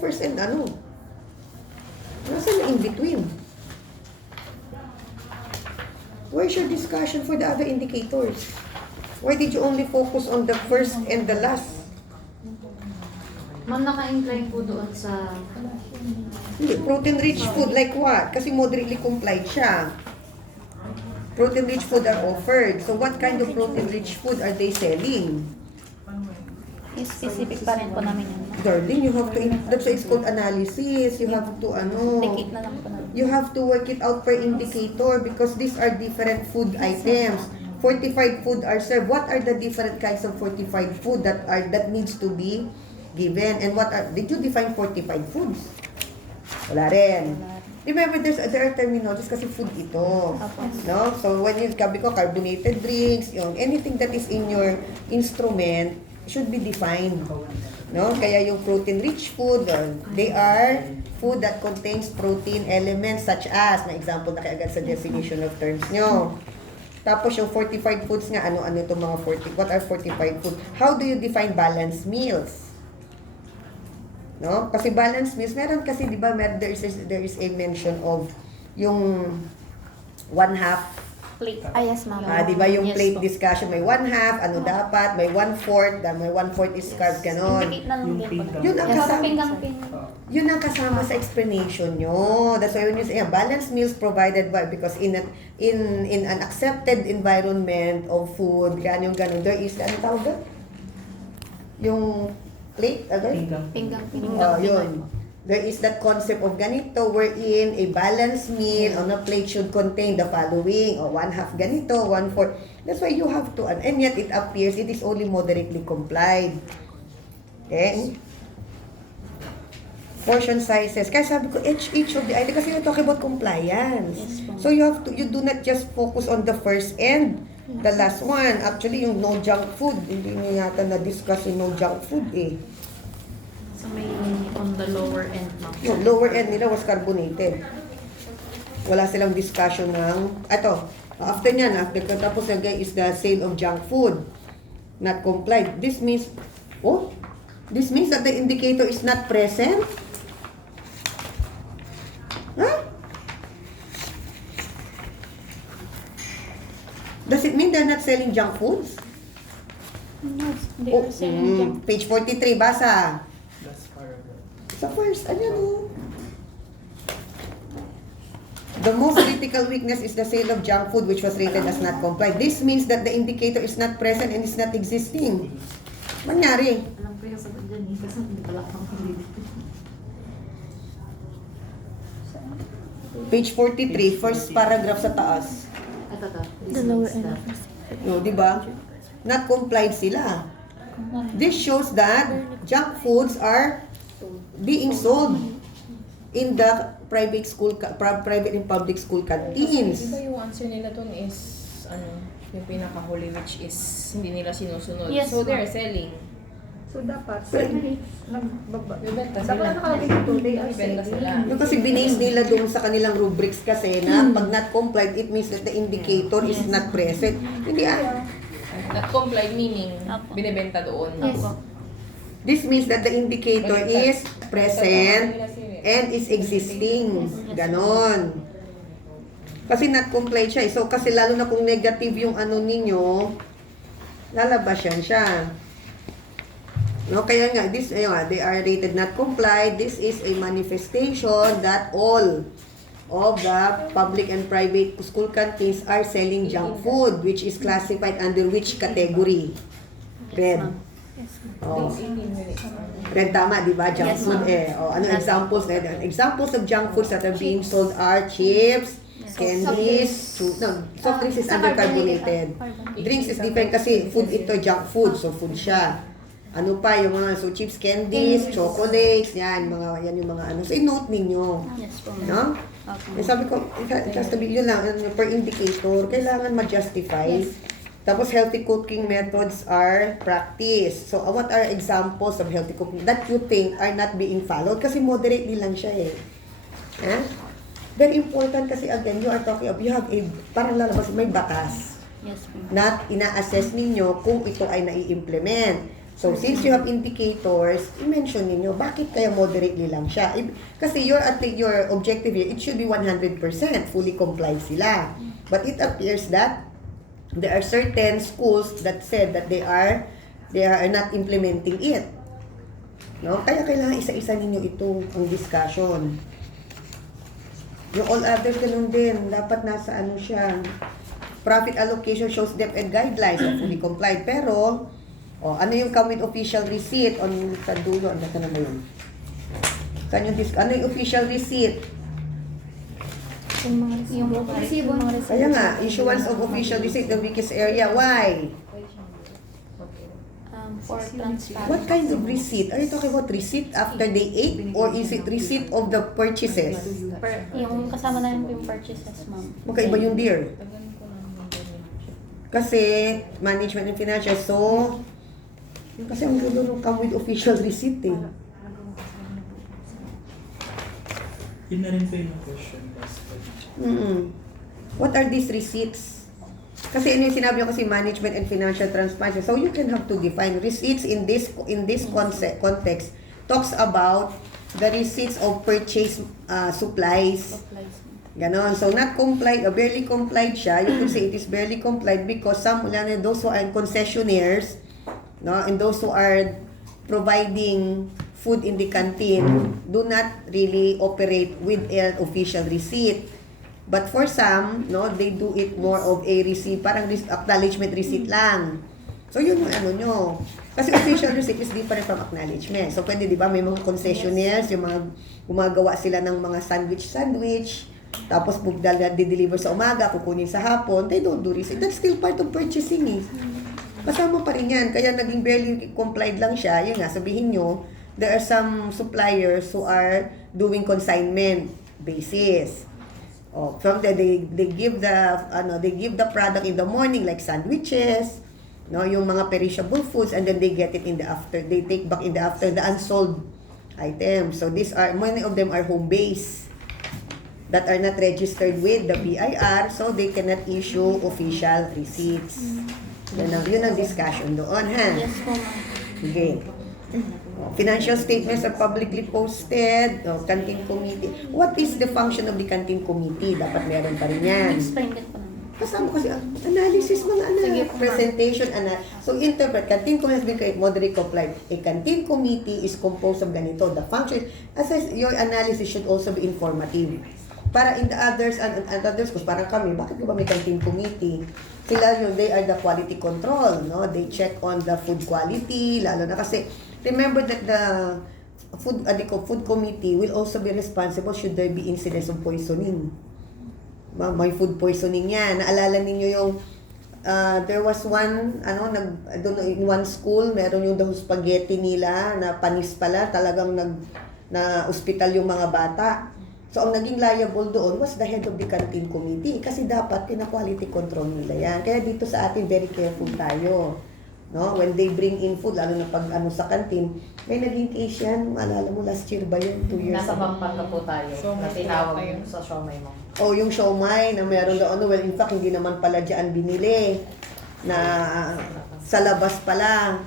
first and ano? Nasaan na in between? Where's your discussion for the other indicators? Why did you only focus on the first and the last? Ma'am, naka-incline po doon sa... Hindi, protein-rich food like what? Kasi moderately complied siya. Protein-rich food are offered. So what kind of protein-rich food are they selling? Specific pa rin po namin yun. Darling, you have to, that's why it's called analysis. You have to, Indicate na lang po namin. you have to work it out per indicator because these are different food items. Fortified food are served. What are the different kinds of fortified food that needs to be given? And what are, did you define fortified foods? Wala rin. Remember, there are terminologies kasi food ito. No? So, when you sabi ko, carbonated drinks, yung anything that is in your instrument should be defined. No? Kaya yung protein-rich food, they are food that contains protein elements such as, may example na kaagad sa definition of terms nyo. Tapos yung fortified foods nga, ano-ano itong mga what are fortified food? How do you define balanced meals? No? Kasi balanced meals, meron kasi, di ba, there is a mention of yung one half. Plate. Yes, ma'am. Di ba yung Yes plate po. discussion, may one half, ano dapat, may 1/4, may 1/4 is carbs, ganon. Indicate na lang din po. Yun ang Yes, kasama. pinggang-ping. Yun ang kasama sa explanation nyo. That's why when you say, balanced meals provided by, because in an accepted environment of food, ganyan, there is, ano tawag doon? Yung plate, agad? Pinggang-ping. Yun. There is that concept of ganito wherein a balanced meal on a plate should contain the following, or 1/2 ganito, 1/4. That's why you have to, and yet it appears it is only moderately complied. Okay? Portion sizes. Kaya sabi ko, each of the item, kasi you're talking about compliance. Yes, po. So you do not just focus on the first and the last one. Actually, yung no junk food, hindi nyo yata na-discuss yung no junk food eh. So may on the lower end, ma'am. Yung lower end nila was carbonated. Wala silang discussion ng, after nyan, tapos again is the sale of junk food. Not complied. This means that the indicator is not present? Huh? Does it mean they're not selling junk foods? Yes, they are selling junk. Page 43, basa. Sa first, the most critical weakness is the sale of junk food which was rated as not complied. This means that the indicator is not present and is not existing. Manyari? Alam ko yung sagot dyan eh, kasi hindi pala akong hindi. Page 43, first paragraph sa taas. Ito. The lower end. No, di ba? Not complied sila. This shows that junk foods are being sold in the private and public school canteens. Di ba yung answer nila dun is, yung pinakahuli which is hindi nila sinusunod. Yes, So they're ma'am. selling. So dapat, Bibenta dapat sila. nakalagay dito, they are Bibenta sila. No, kasi binase nila doon sa kanilang rubrics kasi na pag not complied, it means that the indicator is not present. Hindi Not complied meaning, Apo. binibenta doon. Yes. This means that the indicator is present and is existing. Ganon. Kasi not complied siya. So, kasi lalo na kung negative yung ninyo, lalabas yan siya. No, kaya nga, they are rated not complied. This is a manifestation that all of the public and private school canteens are selling junk food, which is classified under which category? Red. Oh. 18 minutes. Red, tama, di ba? Junk Yes, food ma'am. ano examples? Examples of junk foods that are being sold are chips, candies, soft drinks is under carbonated. Drinks is different kasi food ito, junk food, so food siya. Ano pa yung mga, so chips, candies, chocolates, yan yung mga ano. So, i-note ninyo. Yes po. No? Okay. Sabi ko, it has to be, yun lang, per indicator, kailangan ma-justify. Yes. Tapos, healthy cooking methods are practiced. So, what are examples of healthy cooking that you think are not being followed? Kasi moderately lang siya eh. Very important kasi again, you are talking of, you have a, parang lalabas, may batas Yes po. na ina-assess ninyo kung ito ay nai-implement. So, since you have indicators, i-mention ninyo, bakit kaya moderately lang siya? Kasi your objective here, it should be 100% fully complied sila. But it appears that there are certain schools that said that they are not implementing it. No? Kaya kailangan isa-isa ninyo ito ang discussion. Yung all others, ganun din. Dapat nasa ano siya. Profit allocation shows depth and guidelines of fully complied. Pero, ano yung come with official receipt? Sa dulo, ano na ba yun? Ano yung official receipt? Yung resibo. Kaya nga, issuance of official receipt, the weakest area. Why? For transparent. What kind of receipt? Are you talking about receipt after they ate? Or is it receipt of the purchases? Yung kasama na yung purchases, ma'am. Magkaiba yung dear. Kasi, management and financial, so, kasi ang gulo nung come with official receipt eh. Yun na rin po yung question last time. What are these receipts? Kasi ano yung sinabi ko kasi management and financial transparency. So you can have to define receipts in this context talks about the receipts of purchase supplies. Ganon. So not complied, barely complied siya. You could say it is barely complied because those who are concessionaires, no, and those who are providing food in the canteen do not really operate with an official receipt. But for some, no, they do it more of a receipt, parang acknowledgement receipt lang. So yun yung ano nyo. Kasi official receipt is different from acknowledgement. So pwede, di ba, may mga concessionaires, yung mga gumagawa sila ng mga sandwich, tapos di-deliver sa umaga, kukunin sa hapon, they don't do receipt. That's still part of purchasing eh. Kasama pa rin yan. Kaya naging barely complied lang siya. Yun nga, sabihin nyo, there are some suppliers who are doing consignment basis. From there they give the product in the morning like sandwiches, no, yung mga perishable foods, and then they get it in the after. They take back in the after the unsold items. So many of them are home based that are not registered with the BIR, so they cannot issue official receipts. Yun ang discussion doon, ha? Yes po, ma'am. Okay. Financial statements are publicly posted. Canteen committee. What is the function of the canteen committee? Dapat meron pa rin yan. Explain it po naman. Kasama kasi analysis mga Sige po, ma'am. presentation, so interpret. Canteen committee has been created, moderate compliant. A canteen committee is composed of ganito. The function, your analysis should also be informative. Para in the others, and others, kasi parang kami, bakit ba may canteen committee? Sila they are the quality control, no? They check on the food quality, lalo na kasi, remember that the food committee will also be responsible should there be incidents of poisoning. May food poisoning yan. Naalala ninyo yung, there was one, I don't know, in one school, meron yung daw spaghetti nila na panis pala, talagang na hospital yung mga bata. So, ang naging liable doon was the head of the canteen committee kasi dapat pina-quality control nila yan. Kaya dito sa atin, very careful tayo. No? When they bring in food, lalo na pag sa canteen, may naging case yan. Maalala mo, last year ba yun? 2 years Nasa ago? Pampanga po tayo, na tinawag sa siomay mo. O yung siomay na meron doon, well, in fact, hindi naman pala dyan binili. Na sa labas pala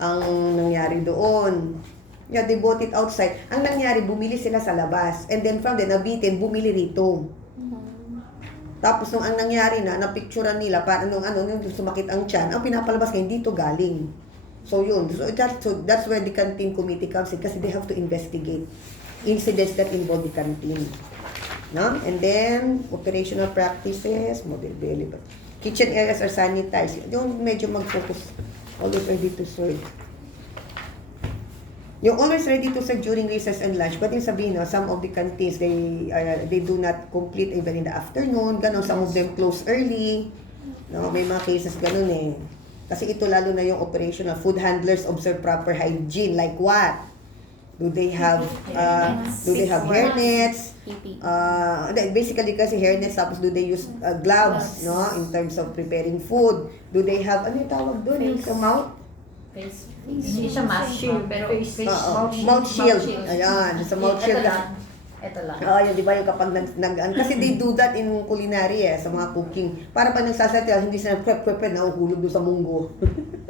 ang nangyari doon. Yeah, they bought it outside. Ang nangyari, bumili sila sa labas. And then from there, nabitin, bumili rito. Tapos nung ang nangyari napicturean nila, para nung sumakit ang tiyan, ang pinapalabas ngayon, dito galing. So yun, so that's where the canteen committee comes in kasi they have to investigate incidents that involve the canteen. No? And then, operational practices, model deliver. Kitchen areas are sanitized. Yung medyo mag-focus, always ready to serve. Yung always ready to serve during recess and lunch, pwede sabihin, some of the canteens, they do not complete even in the afternoon, ganun, some of them close early, no, may mga cases ganun eh. Kasi ito lalo na yung operational, food handlers observe proper hygiene, like what? Do they have hairnets? Basically kasi hairnets, tapos do they use gloves, no, in terms of preparing food? Do they have, ano yung tawag doon, yung sa mouth? Hindi siya mask, pero Mouth shield. Ayan, sa mouth shield. Ito lang. Yun, di ba yung kapag kasi they do that in culinary sa mga cooking. Para pa nagsasalita, hindi sila nahuhulog doon sa munggo.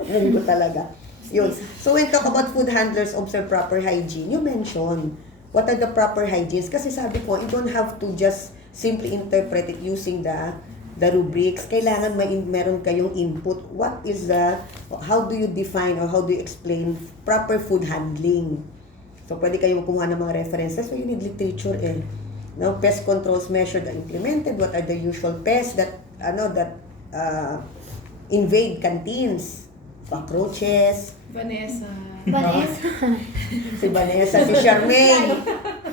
Munggo talaga. Yun. So when talk about food handlers observe proper hygiene, you mention what are the proper hygienes. Kasi sabi ko, you don't have to just simply interpret it using the rubrics. Kailangan meron kayong input. What is how do you define or how do you explain proper food handling? So pwede kayong kumuha ng mga references. So you need literature No, pest controls measured and implemented. What are the usual pests that invade canteens? Cockroaches. Vanessa. Si Vanessa, si Charmaine.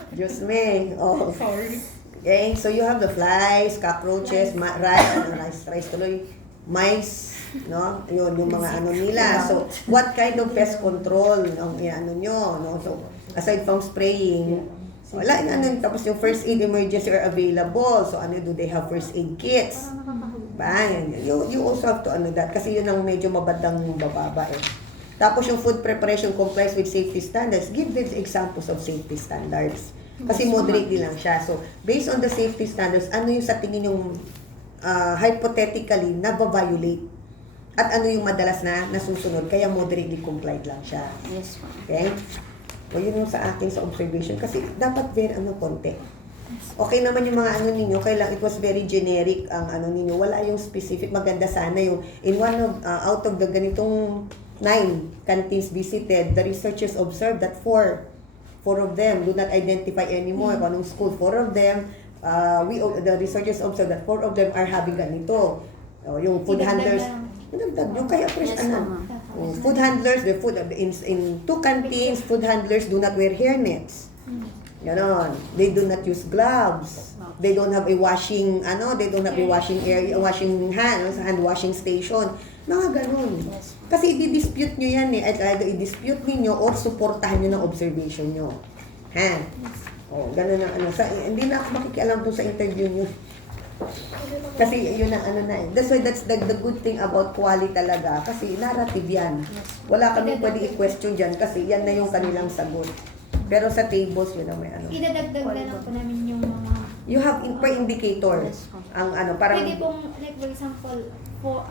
Diyos me. Oh. Sorry. Okay, so you have the flies, cockroaches, rice tuloy, mice, no? Yun, yung mga ano nila. So, what kind of pest control ang nyo, no? So, aside from spraying, wala tapos yung first aid emergency are available. So, do they have first aid kits? You also have to that kasi yun ang medyo mabandang bababa Tapos yung food preparation complies with safety standards. Give them examples of safety standards. Kasi moderate din lang siya. So, based on the safety standards, ano yung sa tingin yung hypothetically na-violate? At ano yung madalas na nasusunod? Kaya moderately complied lang siya. Yes, ma'am. Okay? So, yun yung sa akin sa observation. Kasi dapat very konti. Okay naman yung mga ninyo, it was very generic ang ninyo. Wala yung specific. Maganda sana yung, out of the ganitong 9 canteens visited, the researchers observed that 4 of them do not identify anymore kung anong school. 4 of them, the researchers observed that 4 of them are having ganito. Yung food handlers, yung kaya Yes, ma'am. food handlers, in 2 canteens, food handlers do not wear hairnets. Ganon. They do not use gloves. They don't have a washing, hand washing station. Mga ganon. Kasi i-dispute nyo yan at i-dispute ninyo or supportahan nyo ng observation nyo. Ha? Ganon ang hindi na ako makikialam dun sa interview nyo. Kasi yun ang That's why that's the good thing about quality talaga. Kasi narrative yan. Wala kami pwede i-question dyan kasi yan na yung kanilang sagot. Pero sa tables, yun ang may Idadagdag na lang po namin yung mga... You have per indicator. Ang parang... Pwede pong, like for example, for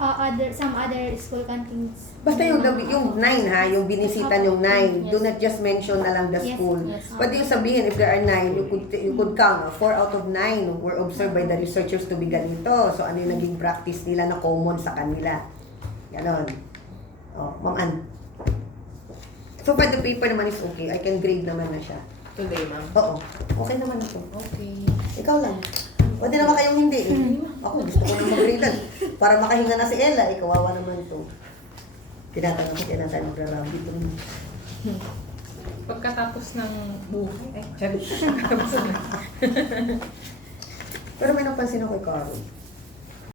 some other school canteens. Basta yung 9 yung binisita yung 9. Do not just mention na lang the Yes, school. yes. Pwede yung sabihin, if there are 9, you could count. 4 out of 9 were observed by the researchers to be ganito. So, ano yung naging practice nila na common sa kanila. Ganon. Ma'am Ann. So far, the paper naman is okay. I can grade naman na siya. Today, ma'am. Oo. Okay naman ito. Okay. Ikaw lang. Pwede naman kayong hindi. Ako, gusto ko nang mag-grade. Para makahinga na si Ella, kawawa naman ito. Tinatanong ko, tayo magra-rabbit. Pagkatapos ng buhay. Pero may napansin ako kay Carol.